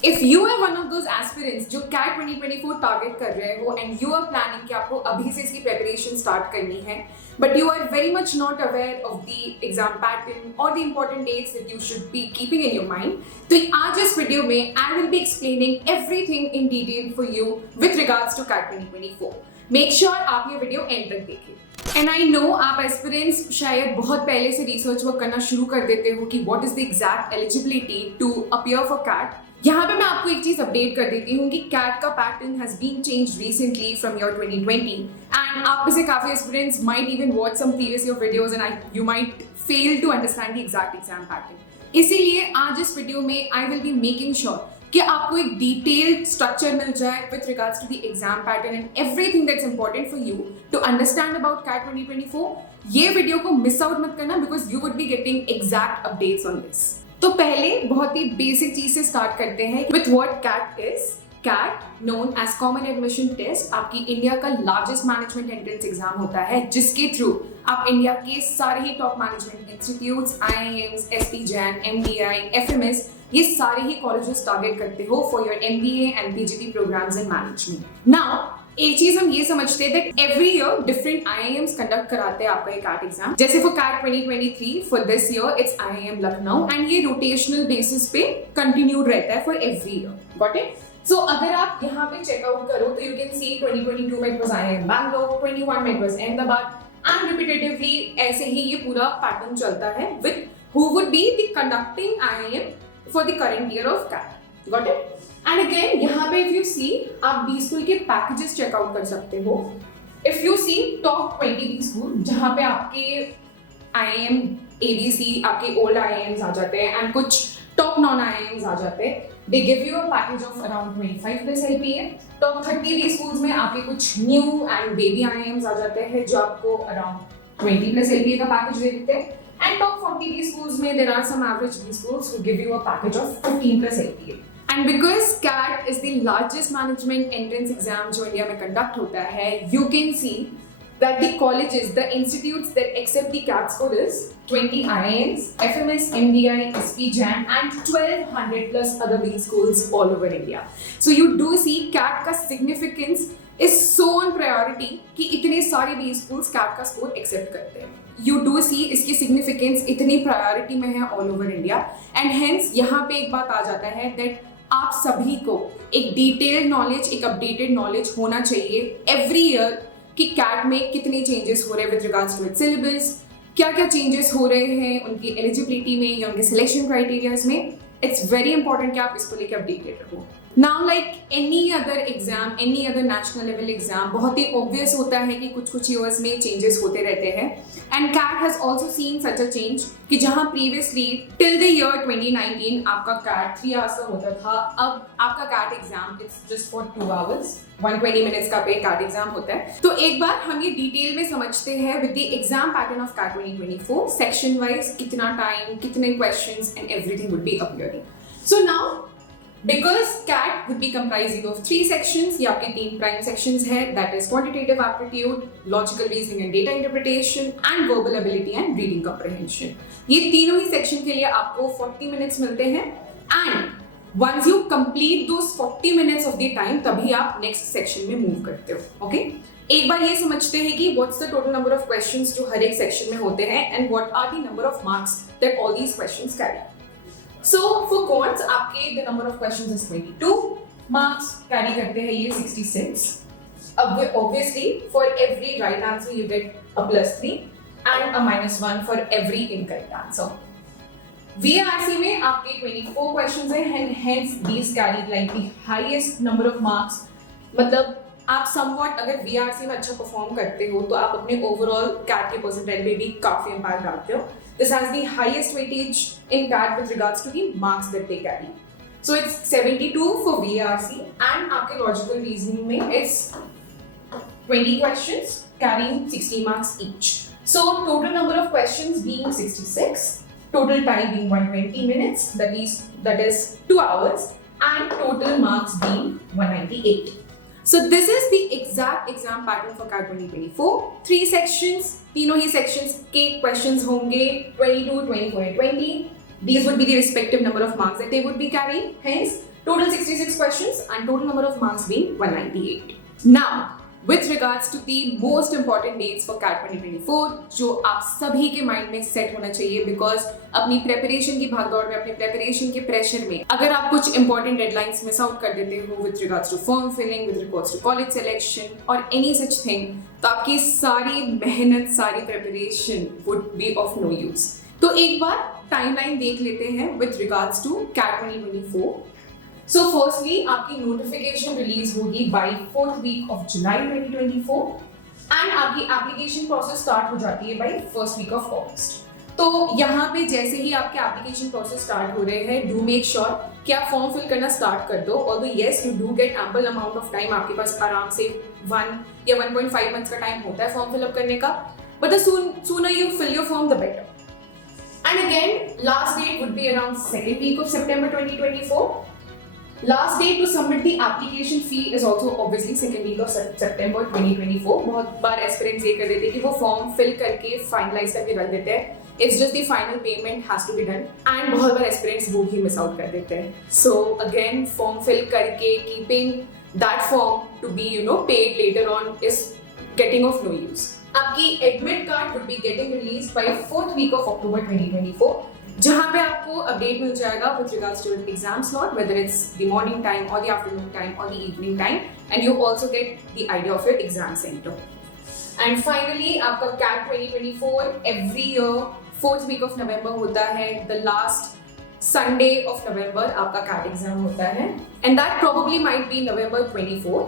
If you are one of those aspirants जो CAT 2024 target कर रहे हो and you are planning कि आपको अभी से इसकी preparation start करनी है, but you are very much not aware of the exam pattern or the important dates that you should be keeping in your mind, तो आज इस वीडियो में I will be explaining everything in detail for you with regards to CAT 2024. Make sure आप ये video end तक देखें। And I know आप aspirants शायद बहुत पहले से रिसर्च वर्क करना शुरू कर देते हो कि what is the exact eligibility to appear for CAT। यहाँ पे मैं आपको एक चीज अपडेट कर देती हूँ कि CAT का pattern has been changed recently from year 2020 and आप में से काफी aspirants might even watch some previous year videos and you might fail to understand the exact exam pattern. इसीलिए आज इस वीडियो में I will be making sure कि आपको एक डिटेल्ड स्ट्रक्चर मिल जाए with regards to the exam pattern and everything that's important for you to understand about CAT 2024। ये वीडियो को मिस आउट मत करना because you would be getting exact updates on this. तो पहले बहुत ही बेसिक चीज से स्टार्ट करते हैं with what CAT is. CAT known as common admission test आपकी इंडिया का लार्जेस्ट मैनेजमेंट एंट्रेंस एग्जाम होता है जिसके थ्रू आप इंडिया के सारे ही top management institutes, IIMs, SP Jain, MDI, FMS ये सारे ही कॉलेजेस टारगेट करते हो for your MBA and PGP programmes in management. Now एक चीज हम ये समझते हैं that every year different IIMs conduct कराते हैं आपका ये CAT एग्जाम। जैसे for CAT 2023 for this year it's IIM Lucknow and ये रोटेशनल बेसिस पे कंटिन्यूड रहता है for every year. Got it? So अगर आप यहाँ पे चेकआउट करो तो यू कैन सी 2022 में इट वाज IIM बैंगलोर, 21 में it was Ahmedabad and repetitively ऐसे ही ये पूरा पैटर्न चलता है with who would be the conducting IIM for the current year of CAT। Got it? And again यहाँ पे इफ यू सी आप बी स्कूल के पैकेजेस चेकआउट कर सकते हो। If you see top 20 B school जहाँ पे आपके IIM ABC आपके ओल्ड IIMs आ जाते हैं एंड कुछ टॉप नॉन IIMs आ जाते हैं, they give you a package of around 25 plus LPA। Top 30 B schools में आपके कुछ न्यू एंड बेबी IIMs आ जाते हैं जो आपको अराउंड 20 प्लस LPA का पैकेज दे देते हैं एंड टॉप 40 बी स्कूल्स में there are some average B schools who give you a package of 15 plus LPA। And because CAT is the largest management entrance exam जो India में conduct होता है, you can see that the colleges, the institutes that accept the CAT score is 20 IIMs, FMS, MDI, SP Jain and 1200 plus other B schools all over India. So you do see CAT का significance is so on priority कि इतने सारे B schools CAT का score accept करते हैं। You do see इसकी significance इतनी priority में है all over India and hence यहाँ पे एक बात आ जाता है that आप सभी को एक डिटेल्ड नॉलेज, एक अपडेटेड नॉलेज होना चाहिए एवरी ईयर कि CAT में कितने चेंजेस हो रहे हैं with regards to its syllabus, क्या क्या चेंजेस हो रहे हैं उनकी एलिजिबिलिटी में या उनके सिलेक्शन क्राइटेरियाज में। इट्स वेरी इंपॉर्टेंट कि आप इसको लेके अपडेटेड रहो। Now like any other exam, any other national level exam, बहुत ही ऑब्वियस होता है कि कुछ कुछ ईयर्स में चेंजेस होते रहते हैं and CAT has also seen such a change कि जहां प्रीवियसली टिल द ईयर 2019 आपका CAT 3 आवर्स का होता था, अब आपका CAT exam it's just for 2 hours, 120 minutes का पे CAT एग्जाम होता है। तो एक बार हम ये डिटेल में समझते हैं with the exam pattern of CAT 2024 section wise कितना टाइम, कितने questions and everything would be appearing. So now because CAT would be comprising of 3 sections, ये आपके 3 prime sections है, that is quantitative aptitude, logical reasoning and data interpretation and verbal ability and reading comprehension। ये तीनों ही section के लिए आपको 40 minutes मिलते हैं and once you complete those 40 minutes of the time तभी आप next section में move करते हो। okay? एक बार ये समझते हैं कि what's the total number of questions जो हर एक section में होते हैं and what are the number of marks that all these questions carry। So for quants आपके the number of questions is 22, marks carry करते हैं ये 66। अब obviously for every right answer you get a +3 and a -1 for every incorrect answer। VRC में आपके 24 questions हैं and hence these carry like the highest number of marks। मतलब आप somewhat अगर VRC में अच्छा परफॉर्म करते हो तो आप अपने ओवरऑल CAT के परसेंटाइल पे भी काफी इम्पैक्ट डालते हो। This has the highest weightage in CAT with regards to the marks that they carry. So it's 72 for VRC and आपके logical reasoning में it's 20 questions carrying 60 marks each. So total number of questions being 66, total time being 120 minutes, that is 2 hours and total marks being 198. So this is the exact exam pattern for CAT 2024. 3 sections, तीनों ही sections के questions होंगे 22, 24 and 20. These would be the respective number of marks that they would be carrying. Hence, total 66 questions and total number of marks being 198. Now, with regards to the most important dates for CAT 2024, जो आप सभी के mind में set होना चाहिए, because अपनी preparation की भागदौड़ में, अपने प्रेपरेशन के प्रेशर में अगर आप कुछ इंपॉर्टेंट डेडलाइंस मिस आउट कर देते हो with regards to form filling, with regards to college selection और एनी सच थिंग, तो आपकी सारी मेहनत, सारी preparation would be of no use. तो एक बार टाइमलाइन देख लेते हैं with regards to CAT 2024. So firstly, आपकी नोटिफिकेशन रिलीज होगी by 4th week of July 2024 and आपकी एप्लीकेशन प्रोसेस स्टार्ट हो जाती है bye 1st week of August. तो यहाँ पे जैसे ही आपके एप्लीकेशन प्रोसेस स्टार्ट हो रहे हैं, डू मेक श्योर कि आप फॉर्म फिल करना स्टार्ट कर दो. Although yes, you do get ample amount of time, आपके पास आराम से 1 या 1.5 मंथ्स का टाइम होता है फॉर्म फिल अप करने का, but the sooner you fill your form the better. And again last date would be around 2nd week of September 2024. Last date to submit the application fee is also obviously 2nd week of September 2024. बहुत बार aspirants ये कर देते हैं कि वो form fill करके finalise करके रख देते हैं. It's just the final payment has to be done. And बहुत बार एस्पिरेंट्स वो भी मिस आउट कर देते हैं. So again, फॉर्म फिल करके keeping that form to be paid later on is getting of no use. आपकी admit card would be getting released by 4th week of October 2024. जहाँ पे आपको अपडेट मिल जाएगा with regards to exam slot, whether it's the morning time or the afternoon time or the evening time, and you also get the idea of your exam center. And finally, आपका CAT 2024 every year 4th week of November होता है, the last Sunday of November आपका CAT exam होता है, and that probably might be November 24.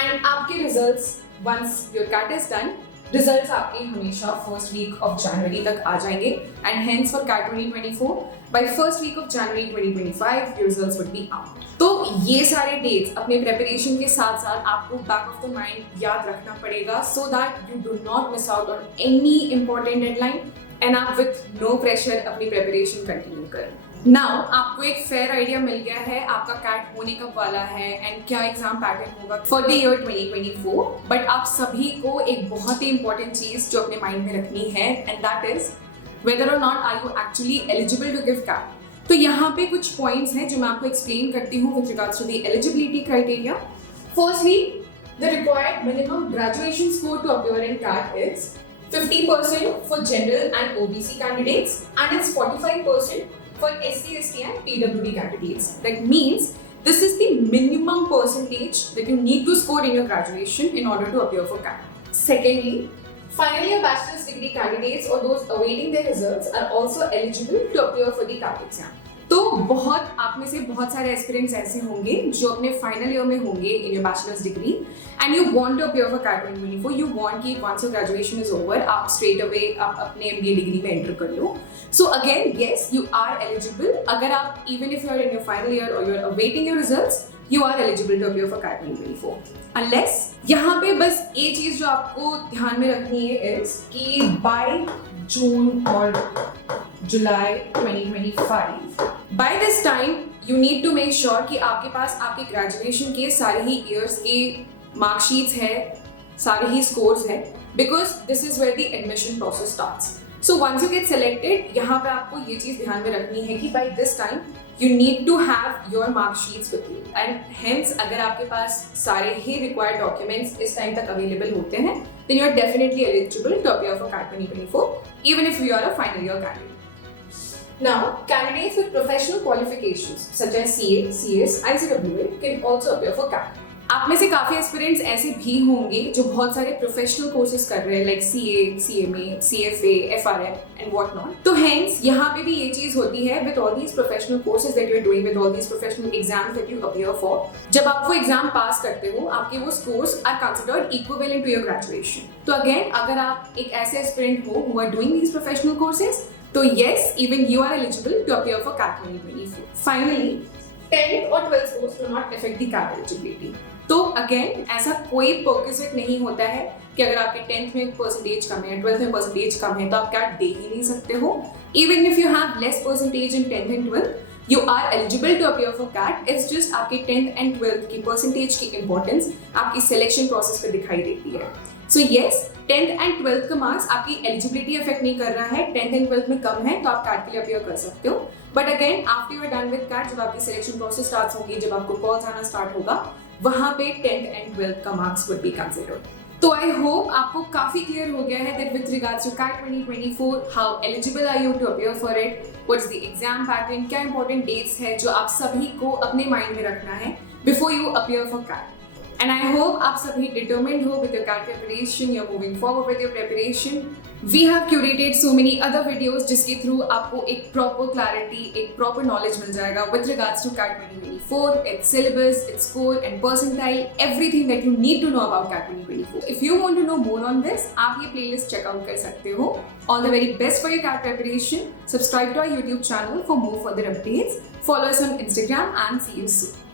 And आपके results once your CAT is done, results आपके हमेशा 1st week of January तक आ जाएंगे and hence for CAT 2024 by 1st week of January 2025 your results would be out. तो ये सारे dates अपने preparation के साथ साथ आपको बैक ऑफ द माइंड याद रखना पड़ेगा so that you do not miss out on any important deadline and आप विथ नो प्रेशर अपनी प्रेपरेशन कंटिन्यू करें. नाउ आपको एक फेयर आइडिया मिल गया है आपका CAT होने कब वाला है एंड क्या एग्जाम पैटर्न होगा फॉर द ईयर 2024. बट आप सभी को एक बहुत ही इंपॉर्टेंट चीज जो अपने माइंड में रखनी है and that is whether or not are you actually eligible to give CAT. तो यहाँ पे कुछ पॉइंट्स हैं जो मैं आपको एक्सप्लेन करती हूँ with regards to the eligibility criteria. Firstly, the required minimum graduation score to appear in CAT is 50% for general and OBC candidates and it's 45% for SC, ST and PWD candidates. That means this is the minimum percentage that you need to score in your graduation in order to appear for CAT. Secondly, final year bachelor's degree candidates or those awaiting their results are also eligible to appear for the CAT exam. तो बहुत आप में से बहुत सारे aspirants ऐसे होंगे जो अपने फाइनल ईयर में होंगे in your bachelor's degree and you want to appear for CAT 2024. You want कि once your graduation is over आप स्ट्रेट अवे आप अपने MBA डिग्री में एंटर कर लो. So again yes, you are eligible. अगर आप even if you are in your final year और you are awaiting your results, you are eligible to appear for CAT 2024. Unless यहाँ पे बस ये चीज जो आपको ध्यान में रखनी है is कि by June और July 2025, by this time you need to make sure कि आपके पास आपके ग्रेजुएशन के सारे ही ईयर्स के मार्कशीट्स है, सारे ही स्कोर्स है, because this is where the admission process starts. So once you get selected, यहाँ पे आपको ये चीज ध्यान में रखनी है कि by this time you need to have your mark sheets with you and hence अगर आपके पास सारे ही required documents इस time तक available होते हैं then you are definitely eligible to appear for CAT 2024 even if you are a final year candidate. Now, candidates with professional qualifications such as CA, CS, ICWA can also appear for CAT. आप में से काफी aspirants ऐसे भी होंगे जो बहुत सारे प्रोफेशनल कोर्सेज कर रहे हैं like CA, CMA, CFA, FRM and what not. तो हेंस यहाँ पे भी ये चीज होती है with all these professional courses that you are doing, with all these professional exams that you appear for, जब आप वो एग्जाम पास करते हो आपके वो scores are considered equivalent to your graduation. तो अगेन अगर आप एक ऐसे एस्पिरेंट हो who are doing these professional courses तो yes, even you are eligible to appear for CAT 2024. Finally, 10th और 12th scores do not affect the CAT eligibility. तो again ऐसा कोई परक्विजिट नहीं होता है कि अगर आपके 10th में परसेंटेज कम है, 12th में परसेंटेज कम है तो आप CAT दे ही नहीं सकते हो. Even if you have less percentage in 10th and 12th, you are eligible to appear for CAT. It's just आपके 10th and 12th की परसेंटेज की इंपॉर्टेंस आपकी सिलेक्शन प्रोसेस पे दिखाई देती है. So yes, 10th and 12th का marks आपकी एलिजिबिलिटी अफेक्ट नहीं कर रहा है. 10th एंड 12th में कम है तो आप CAT के लिए अपियर कर सकते हो. But again after you are done with CAT, जब आपकी सिलेक्शन प्रोसेस स्टार्ट होगी, जब आपको कॉल्स आना स्टार्ट होगा, वहां पे 10th एंड 12th का मार्क्स वुड बी कंसिडर्ड। तो आई होप आपको काफी क्लियर हो गया है that with regards to CAT 2024 how eligible are you to appear for it, what's the exam pattern, क्या इंपॉर्टेंट डेट्स है जो आप सभी को अपने माइंड में रखना है before you appear for CAT. And I hope आप सभी determined हो with your CAT preparation, you're moving forward with your preparation. We have curated so many other videos जिसके through आपको एक proper clarity, एक proper knowledge मिल जाएगा with regards to CAT 2024, its syllabus, its score and percentile, everything that you need to know about CAT 2024. If you want to know more on this, आप ये playlist check out कर सकते हो. All the very best for your CAT preparation. Subscribe to our YouTube channel for more further updates. Follow us on Instagram and see you soon.